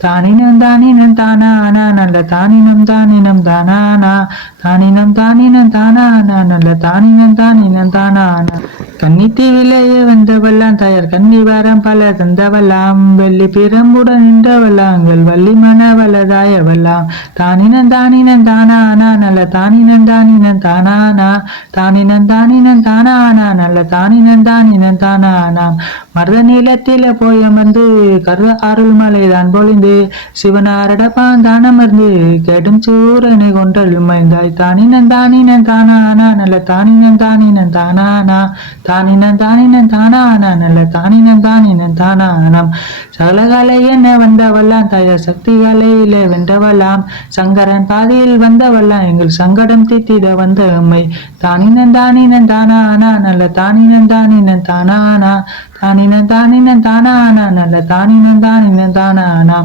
தானினம் தானினம் தானானா நல்ல தானினம் தானினம் தானானா தானினம் தானினம் தானானா நல்ல தானினம் தானானா கன்னித்தீவிலேயே வந்தவெல்லாம் தயார் கன்னிவாரம் பல தந்தவெல்லாம் வெள்ளி பிரம்புடன் நின்றவெல்லாங்கள் வள்ளி மனவளதாயவெல்லாம் தானினம் தானானா நல்ல தானினம் தானானா தானினம் தானானா நல்ல தானினம் தானானா மருத நீளத்தில போய் அமர்ந்து கருத அருள் மலைதான் பொழிந்து சிவனாரடப்பான் தானமர்ந்து கெடும் சூரனை கொன்றல் மைந்தாய் தானினம் தானானா நல்ல தானினம் தானானா தானினம் தானானா நல்ல தானினம் தானானாம் சகலகாலை என்ன வந்தவெல்லாம் தய சக்தி கலையிலே வென்றவெல்லாம் சங்கரன் பாதையில் வந்தவெல்லாம் எங்கள் சங்கடம் தீத்திட வந்த அம்மை தானினம் தானானா நல்ல தானினம் தானானா தானினம் தானானா நல்ல தானினம் தானானா